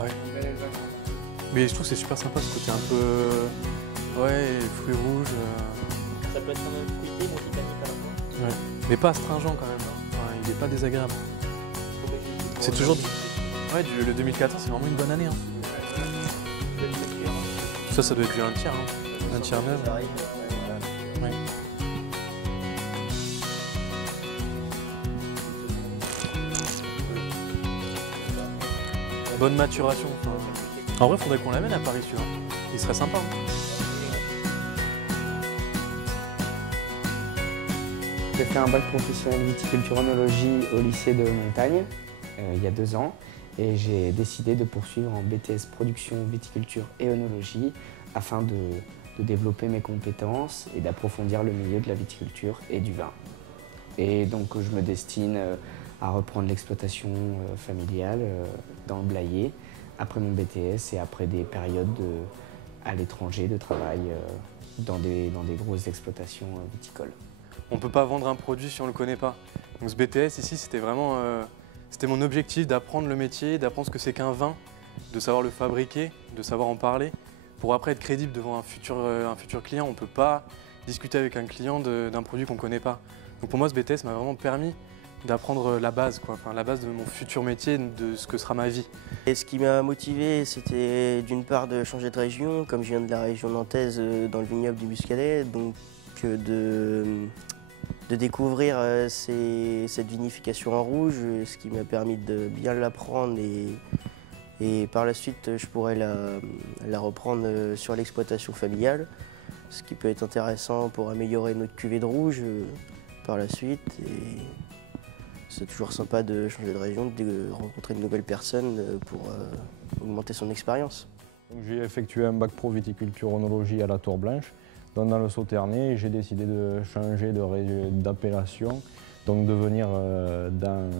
Ouais. Mais je trouve que c'est super sympa ce côté un peu... Ouais, fruits rouges. Ça peut être quand même fruité, multitanique à la fois. Ouais. Mais pas astringent quand même. Enfin, il est pas désagréable. C'est toujours... Ouais, le 2014, c'est vraiment une bonne année. Hein. Ça doit être du 1 tiers. Hein. 1 tiers neuf. Ouais. Bonne maturation. Enfin... En vrai, il faudrait qu'on l'amène à Paris, celui-là. Il serait sympa. Hein. J'ai fait un bac professionnel viticulture-œnologie au lycée de Montagne il y a 2 ans et j'ai décidé de poursuivre en BTS production viticulture et œnologie afin de développer mes compétences et d'approfondir le milieu de la viticulture et du vin. Et donc je me destine à reprendre l'exploitation familiale dans le Blayais après mon BTS et après des périodes à l'étranger de travail dans des grosses exploitations viticoles. On ne peut pas vendre un produit si on ne le connaît pas. Donc ce BTS ici, c'était vraiment c'était mon objectif d'apprendre le métier, d'apprendre ce que c'est qu'un vin, de savoir le fabriquer, de savoir en parler, pour après être crédible devant un futur client. On ne peut pas discuter avec un client d'un produit qu'on ne connaît pas. Donc pour moi, ce BTS m'a vraiment permis d'apprendre la base, quoi. Enfin, la base de mon futur métier, de ce que sera ma vie. Et ce qui m'a motivé, c'était d'une part de changer de région, comme je viens de la région nantaise dans le vignoble du Muscadet, donc de découvrir cette vinification en rouge, ce qui m'a permis de bien l'apprendre et par la suite je pourrais la reprendre sur l'exploitation familiale, ce qui peut être intéressant pour améliorer notre cuvée de rouge par la suite. Et c'est toujours sympa de changer de région, de rencontrer de nouvelles personnes pour augmenter son expérience. J'ai effectué un bac pro viticulture œnologie à la Tour Blanche. Donc dans le Sauternais, j'ai décidé de changer d'appellation, donc de venir dans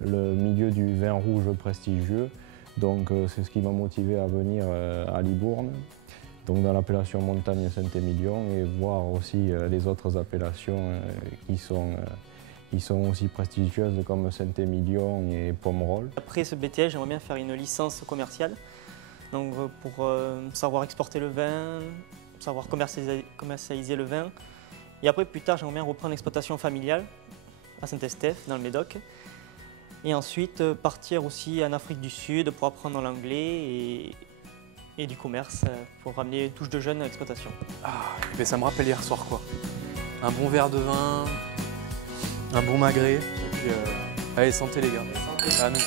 le milieu du vin rouge prestigieux. Donc c'est ce qui m'a motivé à venir à Libourne, donc dans l'appellation Montagne Saint-Émilion, et voir aussi les autres appellations qui sont aussi prestigieuses comme Saint-Émilion et Pomerol. Après ce BTS, j'aimerais bien faire une licence commerciale, donc pour savoir exporter le vin, savoir commercialiser le vin. Et après, plus tard, j'aimerais bien reprendre l'exploitation familiale à Saint-Estèphe, dans le Médoc. Et ensuite, partir aussi en Afrique du Sud pour apprendre l'anglais et du commerce pour ramener une touche de jeune à l'exploitation. Ah, mais ça me rappelle hier soir, quoi. Un bon verre de vin, un bon magret, et puis allez, santé les gars. À nous.